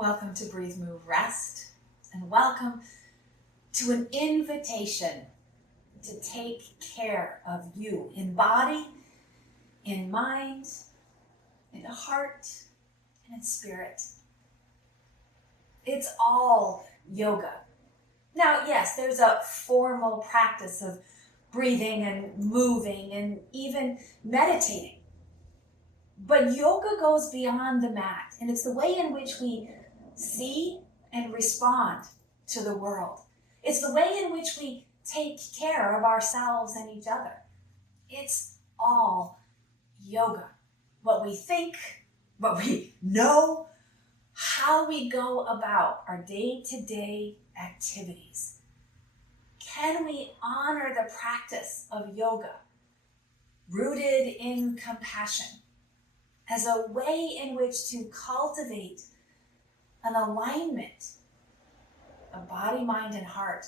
Welcome to Breathe, Move, Rest, and welcome to an invitation to take care of you in body, in mind, in heart, and in spirit. It's all yoga. Now, yes, there's a formal practice of breathing and moving and even meditating. But yoga goes beyond the mat, and it's the way in which we see and respond to the world. It's the way in which we take care of ourselves and each other. It's all yoga. What we think, what we know, how we go about our day-to-day activities. Can we honor the practice of yoga, rooted in compassion, as a way in which to cultivate an alignment of body, mind, and heart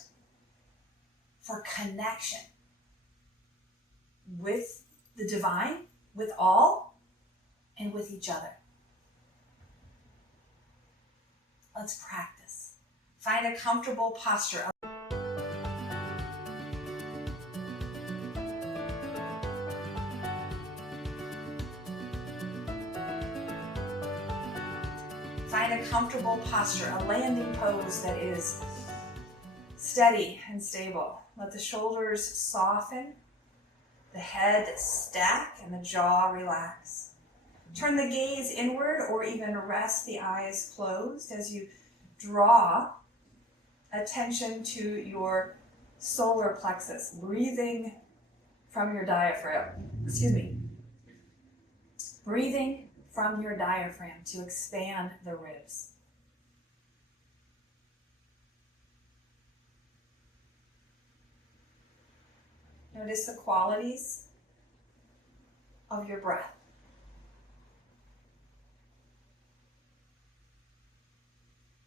for connection with the divine, with all, and with each other? Let's practice. Find a comfortable posture. Find a comfortable posture, a landing pose that is steady and stable. Let the shoulders soften, the head stack, and the jaw relax. Turn the gaze inward or even rest the eyes closed as you draw attention to your solar plexus, breathing from your diaphragm. Breathing from your diaphragm to expand the ribs. Notice the qualities of your breath.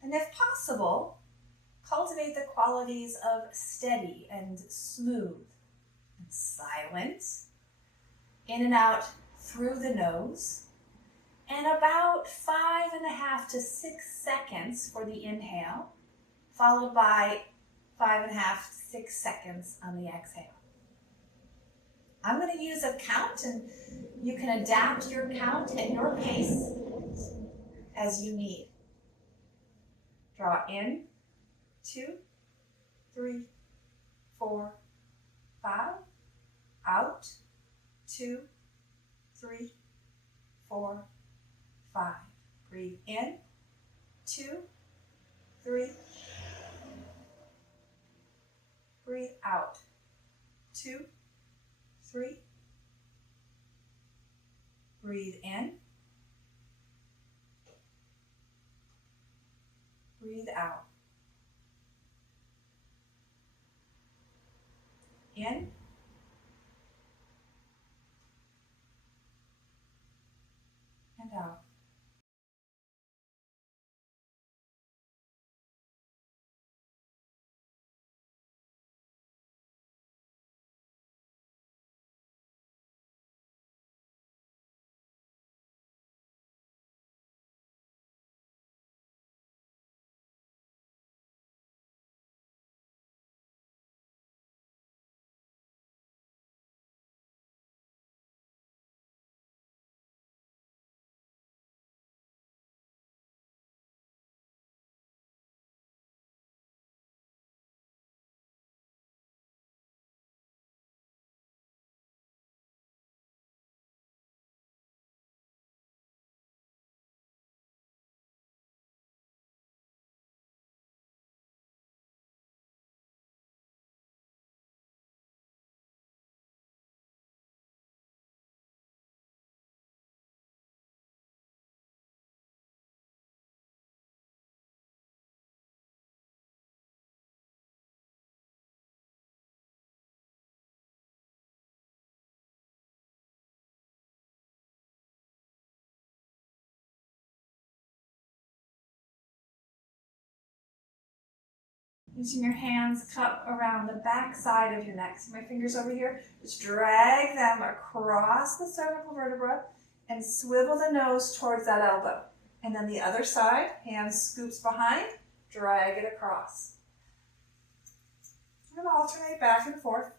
And if possible, cultivate the qualities of steady and smooth and silent, in and out through the nose, and about 5.5 to 6 seconds for the inhale, followed by 5.5 to 6 seconds on the exhale. I'm going to use a count, and you can adapt your count at your pace as you need. Draw in, 2, 3, 4, 5. Out, 2, 3, 4, 5. Breathe in, 2, 3. Breathe out, 2, 3. Breathe in. Breathe out. In. And out. Using your hands, cup around the back side of your neck. So my fingers over here, just drag them across the cervical vertebra and swivel the nose towards that elbow. And then the other side, hands scoops behind, drag it across. And alternate back and forth.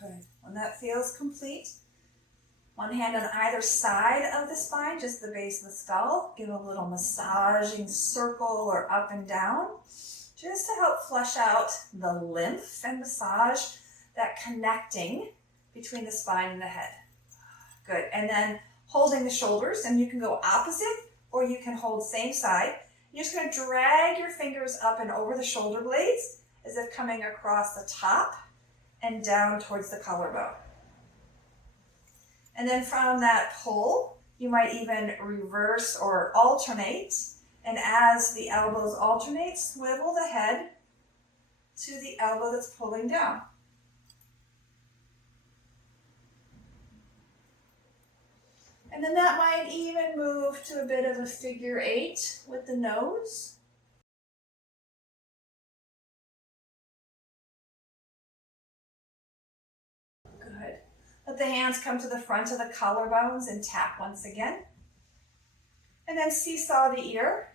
Good. When that feels complete, one hand on either side of the spine, just the base of the skull. Give a little massaging circle or up and down, just to help flush out the lymph and massage that connecting between the spine and the head. Good. And then holding the shoulders, and you can go opposite or you can hold same side. You're just going to drag your fingers up and over the shoulder blades as if coming across the top and down towards the collarbone. And then from that pull, you might even reverse or alternate. And as the elbows alternate, swivel the head to the elbow that's pulling down. And then that might even move to a bit of a figure 8 with the nose. Good. Let the hands come to the front of the collarbones and tap once again. And then seesaw the ear.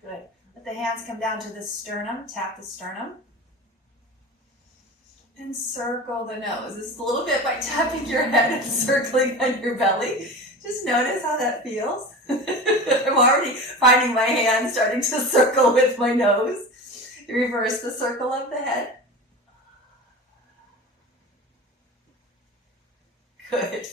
Good. Let the hands come down to the sternum, tap the sternum. And circle the nose. Just a little bit by tapping your head and circling on your belly. Just notice how that feels. I'm already finding my hand starting to circle with my nose. Reverse the circle of the head. Good.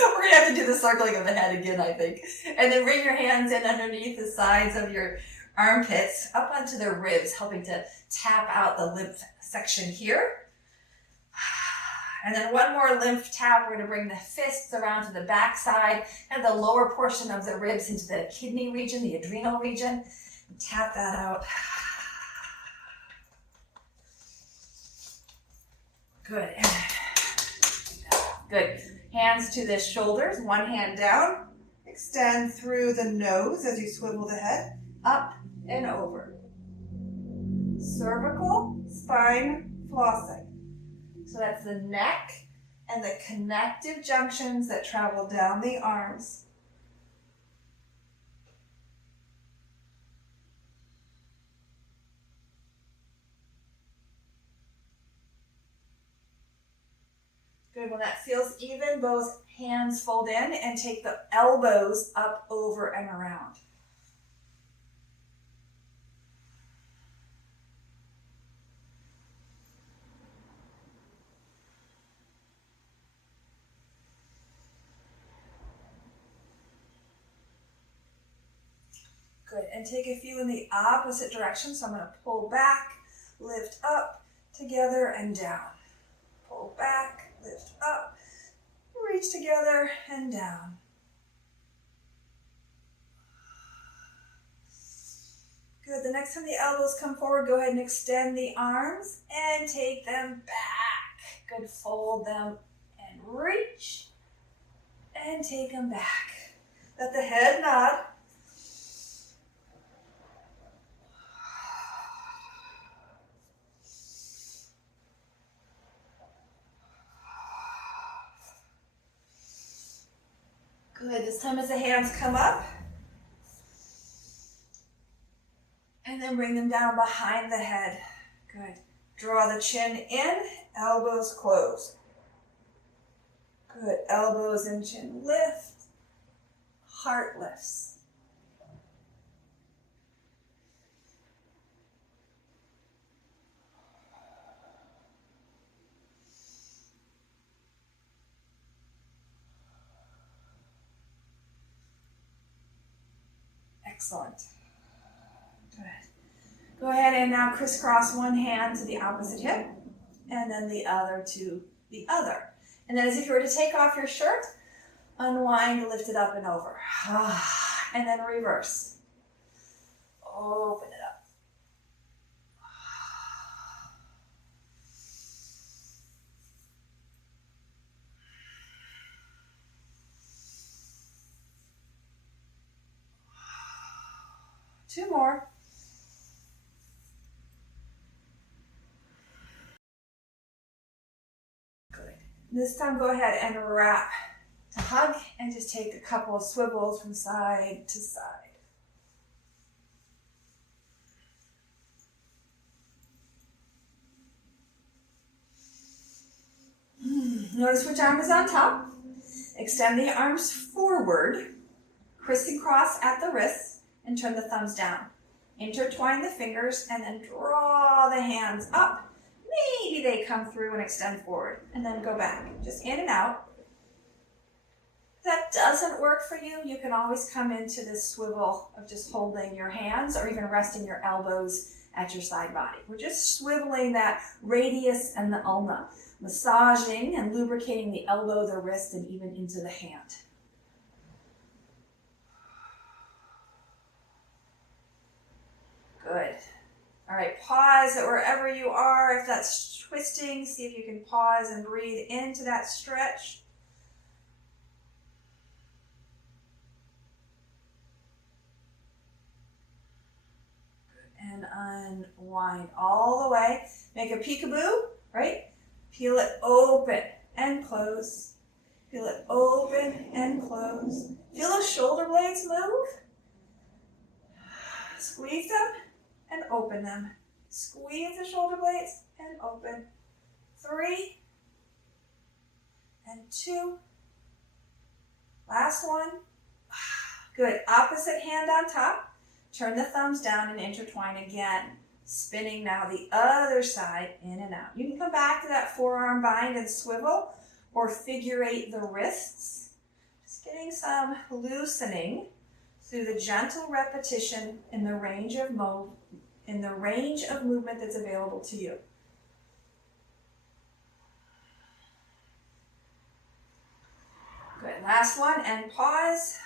We're going to have to do the circling of the head again, I think. And then bring your hands in underneath the sides of your armpits, up onto the ribs, helping to tap out the lymph section here. And then one more lymph tap. We're going to bring the fists around to the back side and the lower portion of the ribs into the kidney region, the adrenal region. Tap that out. Good. Good. Hands to the shoulders, one hand down. Extend through the nose as you swivel the head, up and over. Cervical, spine, flossing. So that's the neck and the connective junctions that travel down the arms. Good. When that feels even, both hands fold in and take the elbows up, over, and around. Good, and take a few in the opposite direction. So I'm going to pull back, lift up, together and down. Pull back, lift up, reach together and down. Good, the next time the elbows come forward, go ahead and extend the arms and take them back. Good, fold them and reach and take them back. Let the head nod. Good, this time as the hands come up, and then bring them down behind the head. Good. Draw the chin in, elbows close. Good, elbows and chin lift, heart lifts. Excellent. Good. Go ahead and now crisscross one hand to the opposite hip and then the other to the other. And then as if you were to take off your shirt, unwind, lift it up and over. And then reverse. Open it up. 2 more. Good. This time go ahead and wrap to hug and just take a couple of swivels from side to side. Notice which arm is on top. Extend the arms forward, crisscross at the wrists, and turn the thumbs down. Intertwine the fingers and then draw the hands up. Maybe they come through and extend forward, and then go back. Just in and out. If that doesn't work for you, you can always come into this swivel of just holding your hands or even resting your elbows at your side body. We're just swiveling that radius and the ulna, massaging and lubricating the elbow, the wrist, and even into the hand. Good. All right, pause at wherever you are. If that's twisting, see if you can pause and breathe into that stretch. Good. And unwind all the way. Make a peekaboo, right? Peel it open and close. Peel it open and close. Feel those shoulder blades move. Squeeze them and open them. Squeeze the shoulder blades and open. 3 and 2. Last one. Good. Opposite hand on top. Turn the thumbs down and intertwine again. Spinning now the other side in and out. You can come back to that forearm bind and swivel or figure 8 the wrists. Just getting some loosening through the gentle repetition in the range of movement that's available to you. Good. Last one and pause.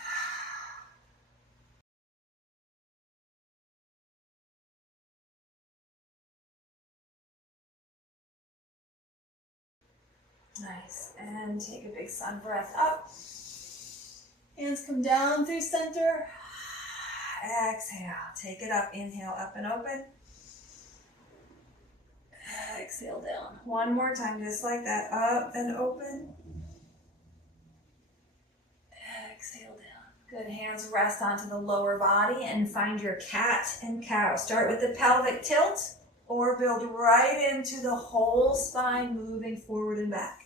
Nice. And take a big sun breath up. Hands come down through center. Exhale. Take it up. Inhale, up and open. Exhale down. One more time, just like that. Up and open. Exhale down. Good. Hands rest onto the lower body and find your cat and cow. Start with the pelvic tilt or build right into the whole spine, moving forward and back.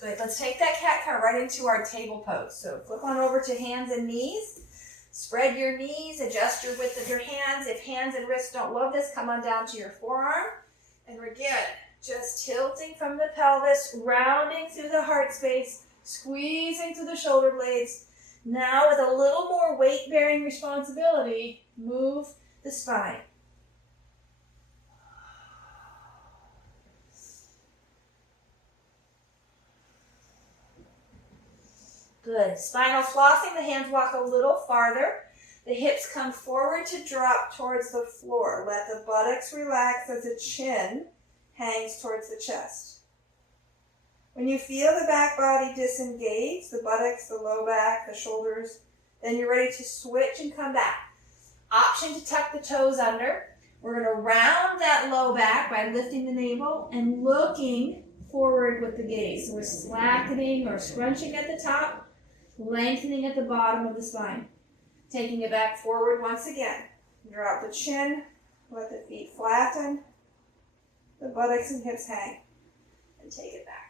Good. Let's take that cat-cow right into our table pose. So flip on over to hands and knees. Spread your knees, adjust your width of your hands. If hands and wrists don't love this, come on down to your forearm. And again, just tilting from the pelvis, rounding through the heart space, squeezing through the shoulder blades. Now with a little more weight-bearing responsibility, move the spine. Good. Spinal flossing, the hands walk a little farther. The hips come forward to drop towards the floor. Let the buttocks relax as the chin hangs towards the chest. When you feel the back body disengage, the buttocks, the low back, the shoulders, then you're ready to switch and come back. Option to tuck the toes under. We're going to round that low back by lifting the navel and looking forward with the gaze. So we're slackening or scrunching at the top, lengthening at the bottom of the spine. Taking it back forward once again. Drop the chin, let the feet flatten, the buttocks and hips hang, and take it back.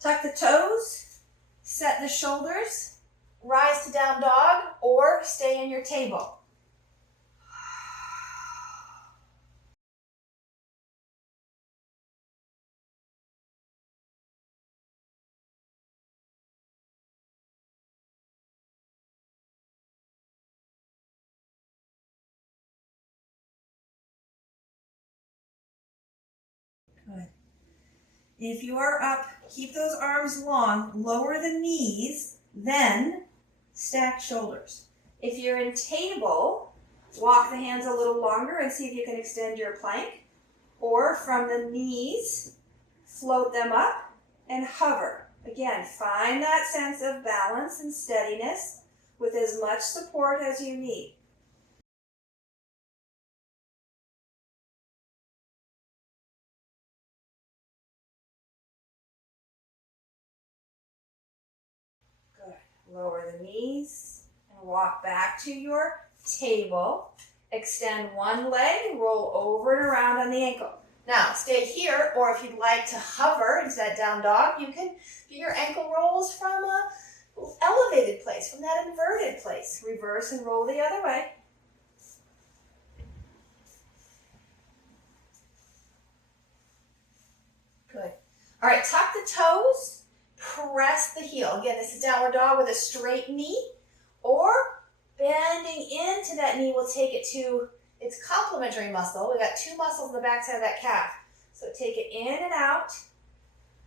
Tuck the toes, set the shoulders, rise to down dog, or stay in your table. Good. If you are up, keep those arms long, lower the knees, then stack shoulders. If you're in table, walk the hands a little longer and see if you can extend your plank. Or from the knees, float them up and hover. Again, find that sense of balance and steadiness with as much support as you need. Good. Lower the knees and walk back to your table. Extend one leg and roll over and around on the ankle. Now, stay here, or if you'd like to hover into that down dog, you can do your ankle rolls from a elevated place, from that inverted place. Reverse and roll the other way. Good. All right, tuck the toes, press the heel. Again, this is downward dog with a straight knee, or bending into that knee will take it to its complementary muscle. We've got two muscles in the backside of that calf. So take it in and out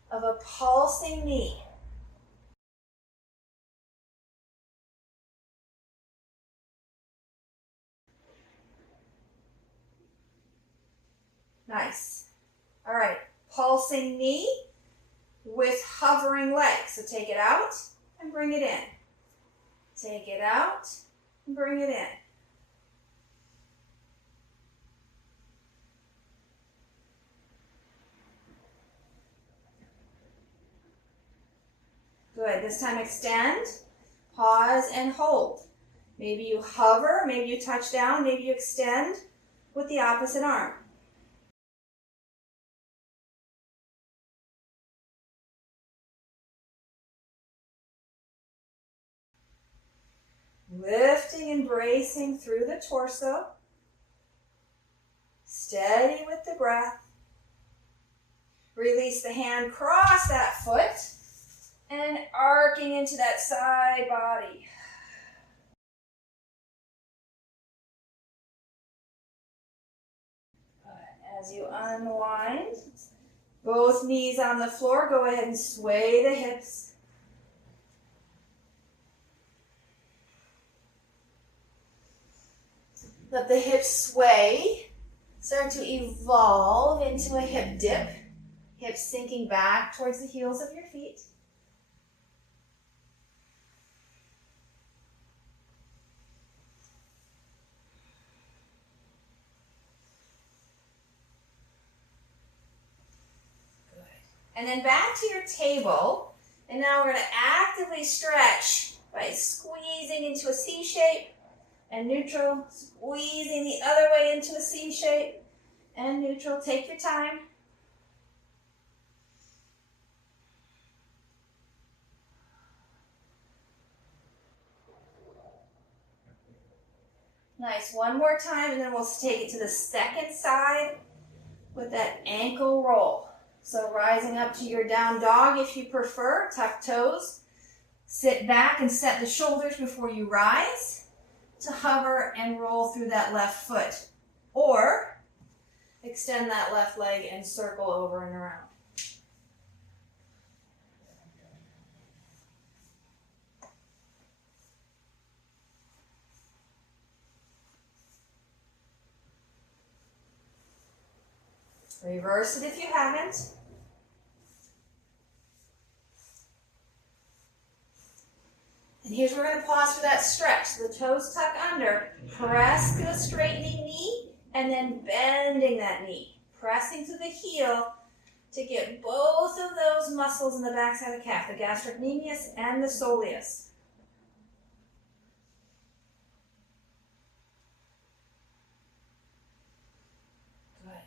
of a pulsing knee. Nice. All right, pulsing knee with hovering leg. So take it out and bring it in. Take it out and bring it in. Good. This time extend, pause, and hold. Maybe you hover, maybe you touch down, maybe you extend with the opposite arm. Lifting and bracing through the torso. Steady with the breath. Release the hand, cross that foot, and arcing into that side body. As you unwind, both knees on the floor, go ahead and sway the hips. Let the hips sway, start to evolve into a hip dip. Hips sinking back towards the heels of your feet. Good. And then back to your table. And now we're going to actively stretch by squeezing into a C shape and neutral, squeezing the other way into a C shape and neutral. Take your time. Nice. One more time, and then we'll take it to the second side with that ankle roll. So rising up to your down dog if you prefer. Tuck toes. Sit back and set the shoulders before you rise to hover and roll through that left foot. Or extend that left leg and circle over and around. Reverse it if you haven't. And here's where we're going to pause for that stretch. So the toes tuck under, press to a straightening knee, and then bending that knee. Pressing to the heel to get both of those muscles in the backside of the calf, the gastrocnemius and the soleus.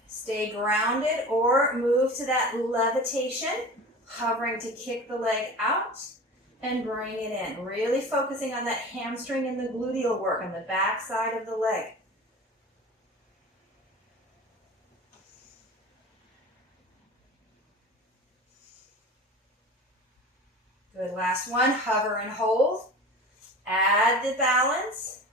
Stay grounded or move to that levitation, hovering to kick the leg out and bring it in. Really focusing on that hamstring and the gluteal work on the back side of the leg. Good, last one, hover and hold. Add the balance.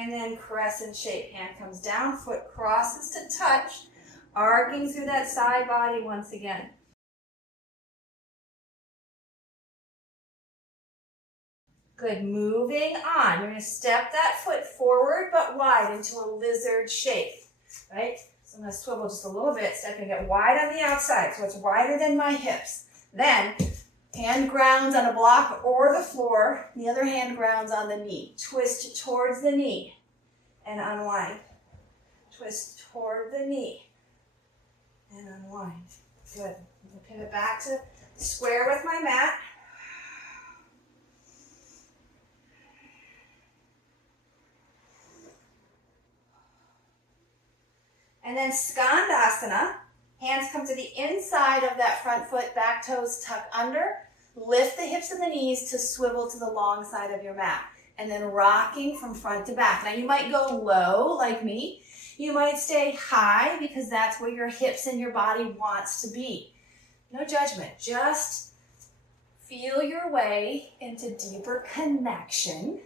And then crescent shape. Hand comes down, foot crosses to touch, arcing through that side body once again. Good, moving on. You're gonna step that foot forward but wide into a lizard shape, right? So I'm gonna swivel just a little bit, stepping it wide on the outside, so it's wider than my hips. Then, hand grounds on a block or the floor, the other hand grounds on the knee. Twist towards the knee and unwind. Twist toward the knee and unwind. Good. I'm gonna pivot back to square with my mat. And then Skandasana, hands come to the inside of that front foot, back toes tuck under. Lift the hips and the knees to swivel to the long side of your mat. And then rocking from front to back. Now you might go low like me. You might stay high because that's where your hips and your body wants to be. No judgment, just feel your way into deeper connection.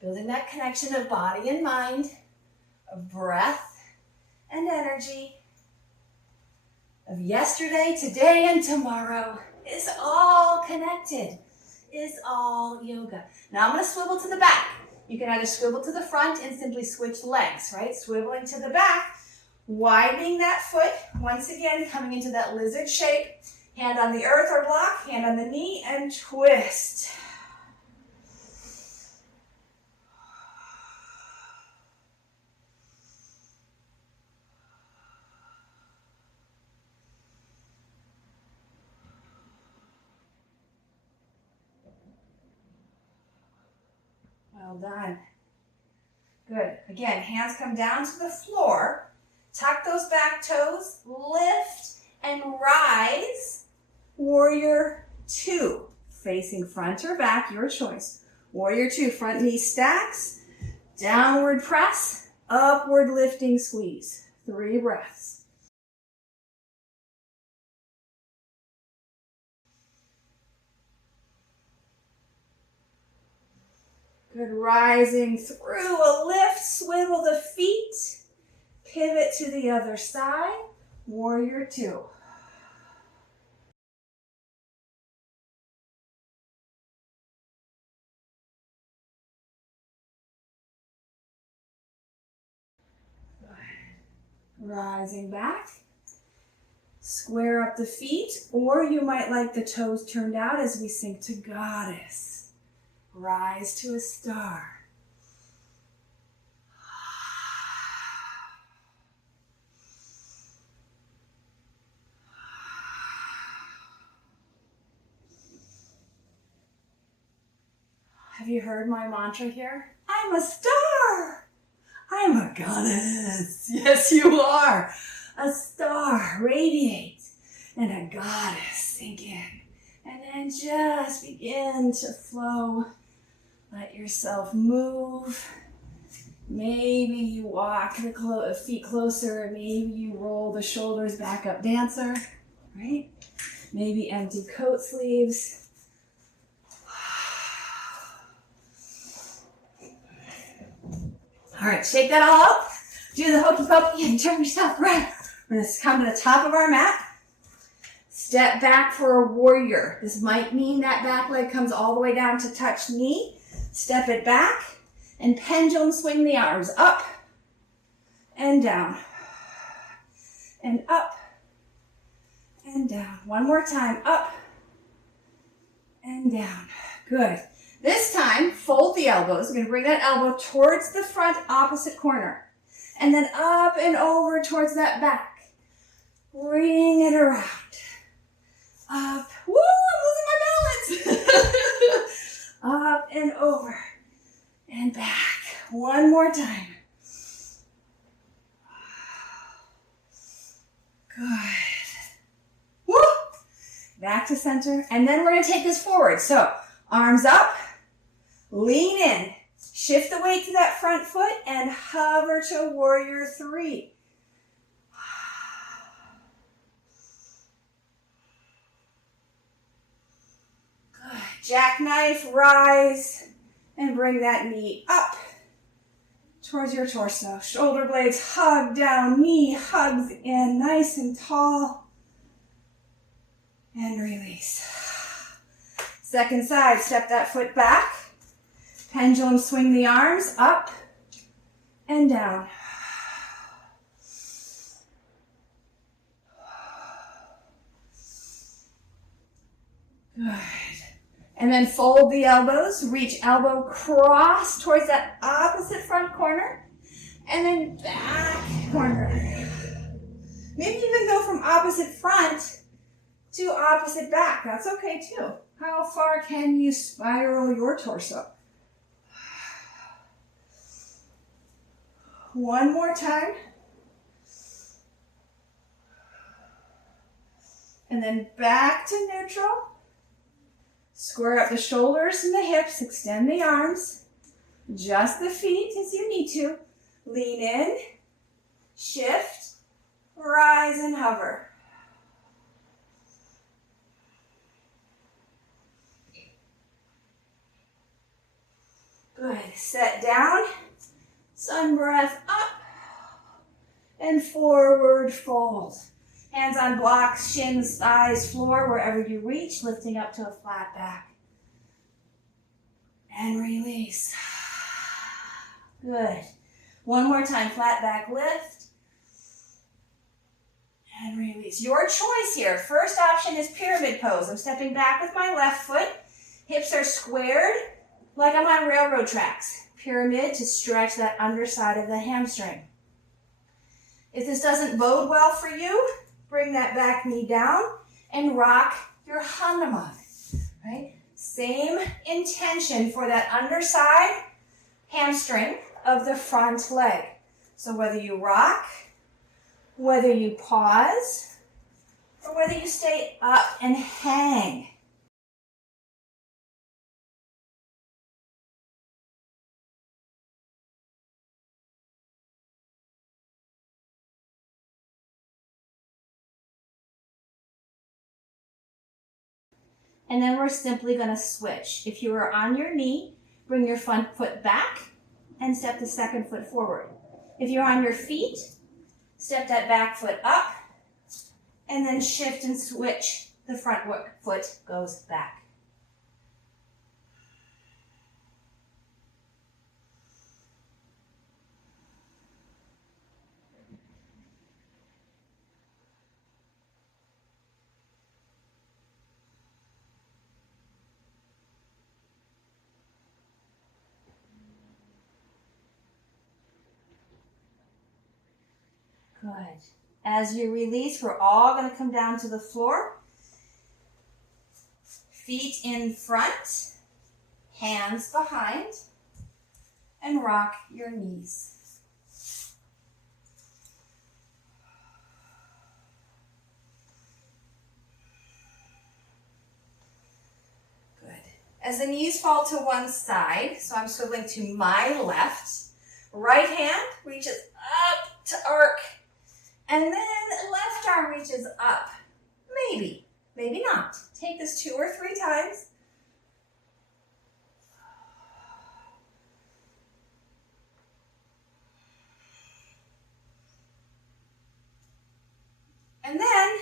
Building that connection of body and mind, of breath and energy, of yesterday, today, and tomorrow is all connected, is all yoga. Now I'm going to swivel to the back. You can either swivel to the front and simply switch legs, right? Swiveling to the back, widening that foot, once again coming into that lizard shape, hand on the earth or block, hand on the knee, and twist. Well done. Good. Again, hands come down to the floor. Tuck those back toes. Lift and rise. Warrior 2. Facing front or back, your choice. Warrior 2. Front knee stacks. Downward press. Upward lifting squeeze. 3 breaths. Good, rising through a lift, swivel the feet, pivot to the other side, warrior 2. Rising back, square up the feet, or you might like the toes turned out as we sink to goddess. Rise to a star. Have you heard my mantra here? I'm a star. I'm a goddess. Yes, you are. A star, radiate, and a goddess, sink in. And then just begin to flow. Let yourself move. Maybe you walk the feet closer. Maybe you roll the shoulders back up, dancer, right? Maybe empty coat sleeves. All right, shake that all out. Do the hokey pokey and turn yourself around. We're going to come to the top of our mat. Step back for a warrior. This might mean that back leg comes all the way down to touch knee. Step it back and pendulum swing the arms up and down and up and down. One more time, up and down. Good. This time, fold the elbows. We're going to bring that elbow towards the front opposite corner and then up and over towards that back. Bring it around. Up. Woo, I'm losing my balance. Up and over and back. One more time. Good. Woo. Back to center. And then we're going to take this forward. So arms up, lean in, shift the weight to that front foot and hover to warrior 3. Jackknife, rise, and bring that knee up towards your torso. Shoulder blades hug down, knee hugs in, nice and tall. And release. Second side, step that foot back. Pendulum swing the arms up and down. Good. And then fold the elbows, reach elbow cross towards that opposite front corner, and then back corner. Maybe even go from opposite front to opposite back. That's okay too. How far can you spiral your torso? One more time. And then back to neutral. Square up the shoulders and the hips, extend the arms. Adjust the feet as you need to. Lean in, shift, rise and hover. Good. Set down, sun breath up, and forward fold. Hands on blocks, shins, thighs, floor, wherever you reach, lifting up to a flat back. And release. Good. One more time, flat back lift. And release. Your choice here. First option is pyramid pose. I'm stepping back with my left foot. Hips are squared like I'm on railroad tracks. Pyramid to stretch that underside of the hamstring. If this doesn't bode well for you, bring that back knee down and rock your Hanuman, right? Same intention for that underside hamstring of the front leg. So whether you rock, whether you pause, or whether you stay up and hang. And then we're simply going to switch. If you are on your knee, bring your front foot back and step the second foot forward. If you're on your feet, step that back foot up and then shift and switch. The front foot goes back. Good. As you release, we're all going to come down to the floor. Feet in front, hands behind, and rock your knees. Good. As the knees fall to one side, so I'm swiveling to my left, right hand reaches up to arc. And then left arm reaches up. Maybe, maybe not. Take this 2 or 3 times. And then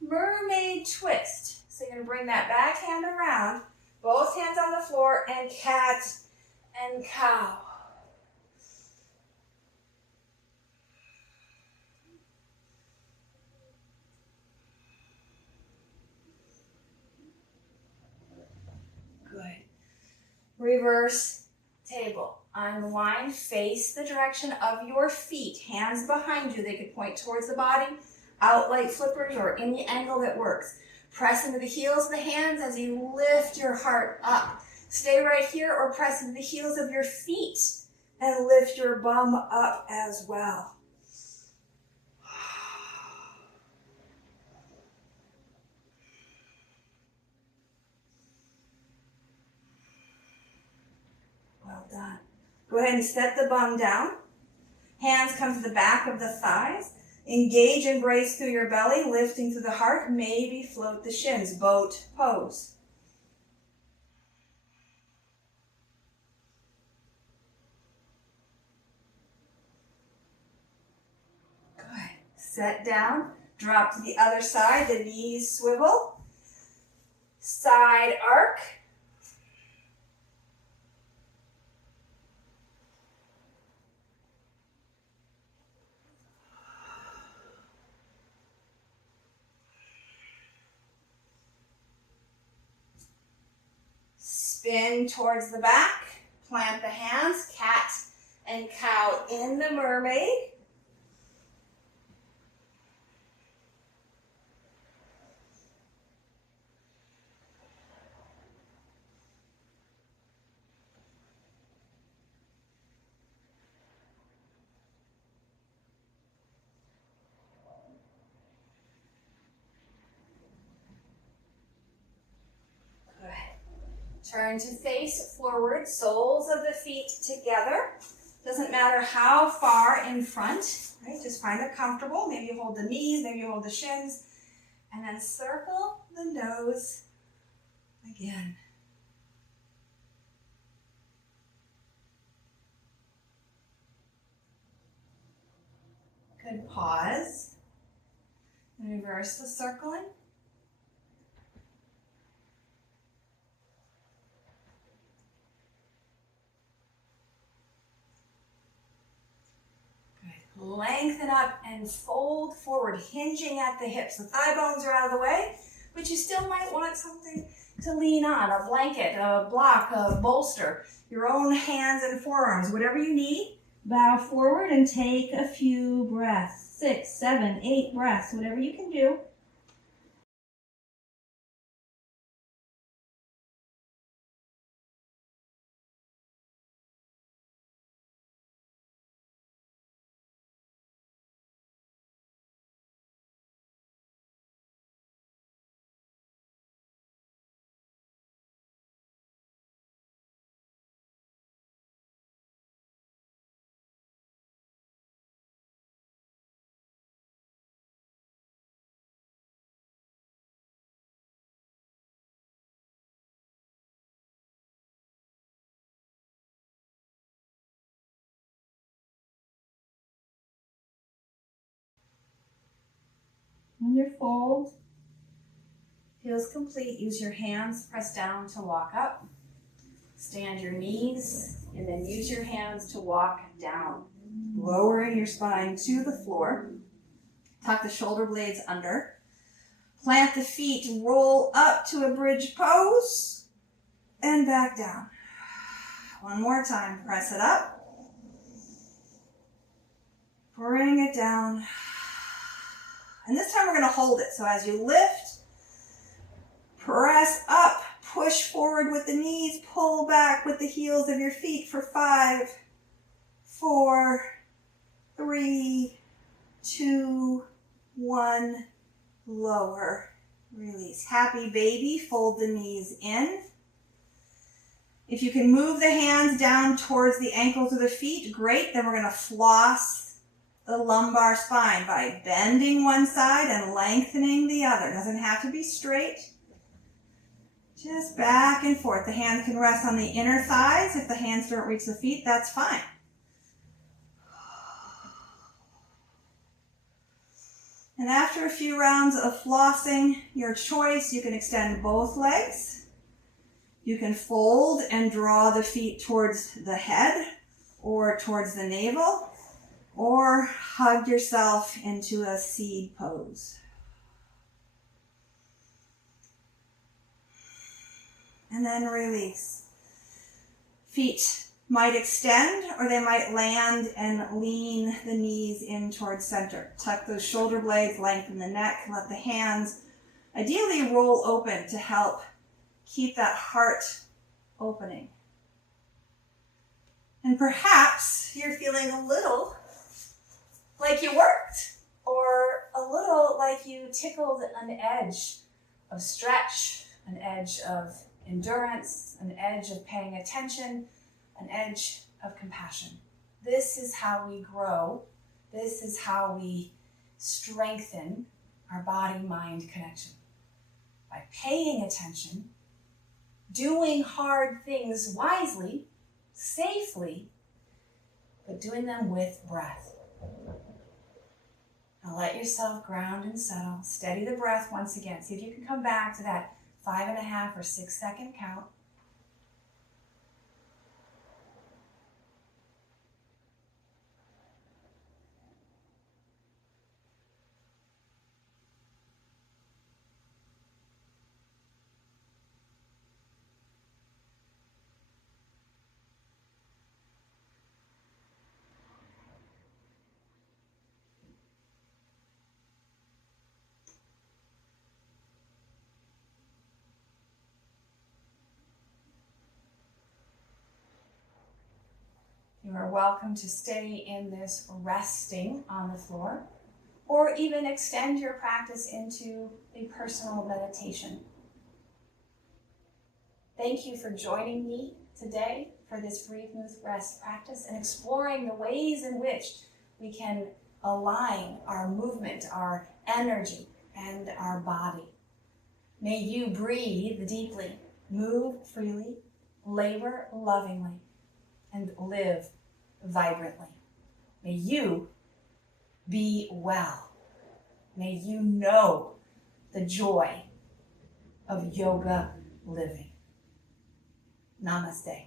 mermaid twist. So you're going to bring that back hand around, both hands on the floor, and cat and cow. Reverse table. Unwind, face the direction of your feet. Hands behind you. They could point towards the body, out like flippers, or any angle that works. Press into the heels of the hands as you lift your heart up. Stay right here or press into the heels of your feet and lift your bum up as well. Well done. Go ahead and set the bum down. Hands come to the back of the thighs. Engage and brace through your belly, lifting through the heart. Maybe float the shins. Boat pose. Set down, drop to the other side, the knees swivel. Side arc. Spin towards the back. Plant the hands, cat and cow in the mermaid. Turn to face forward, soles of the feet together. Doesn't matter how far in front, right? Just find it comfortable. Maybe you hold the knees, maybe you hold the shins. And then circle the nose again. Good, pause. And reverse the circling. Lengthen up and fold forward, hinging at the hips. The thigh bones are out of the way, but you still might want something to lean on, a blanket, a block, a bolster, your own hands and forearms, whatever you need. Bow forward and take a few breaths. 6, 7, 8 breaths, whatever you can do. When you fold, feels complete. Use your hands, press down to walk up. Stand your knees, and then use your hands to walk down. Lowering your spine to the floor. Tuck the shoulder blades under. Plant the feet, roll up to a bridge pose, and back down. One more time, press it up. Bring it down. And this time we're going to hold it. So as you lift, press up, push forward with the knees, pull back with the heels of your feet for 5, 4, 3, 2, 1. Lower, release. Happy baby, fold the knees in. If you can move the hands down towards the ankles of the feet, great. Then we're going to floss the lumbar spine by bending one side and lengthening the other. Doesn't have to be straight. Just back and forth. The hand can rest on the inner thighs. If the hands don't reach the feet, that's fine. And after a few rounds of flossing, your choice, you can extend both legs. You can fold and draw the feet towards the head or towards the navel, or hug yourself into a seed pose. And then release. Feet might extend or they might land and lean the knees in towards center. Tuck those shoulder blades, lengthen the neck, let the hands ideally roll open to help keep that heart opening. And perhaps you're feeling a little like you worked, or a little like you tickled an edge of stretch, an edge of endurance, an edge of paying attention, an edge of compassion. This is how we grow. This is how we strengthen our body-mind connection. By paying attention, doing hard things wisely, safely, but doing them with breath. Now let yourself ground and settle. Steady the breath once again. See if you can come back to that 5.5 or 6 second count. You are welcome to stay in this resting on the floor, or even extend your practice into a personal meditation. Thank you for joining me today for this Breathe, Move, Rest practice and exploring the ways in which we can align our movement, our energy, and our body. May you breathe deeply, move freely, labor lovingly, and live vibrantly. May you be well. May you know the joy of yoga living. Namaste.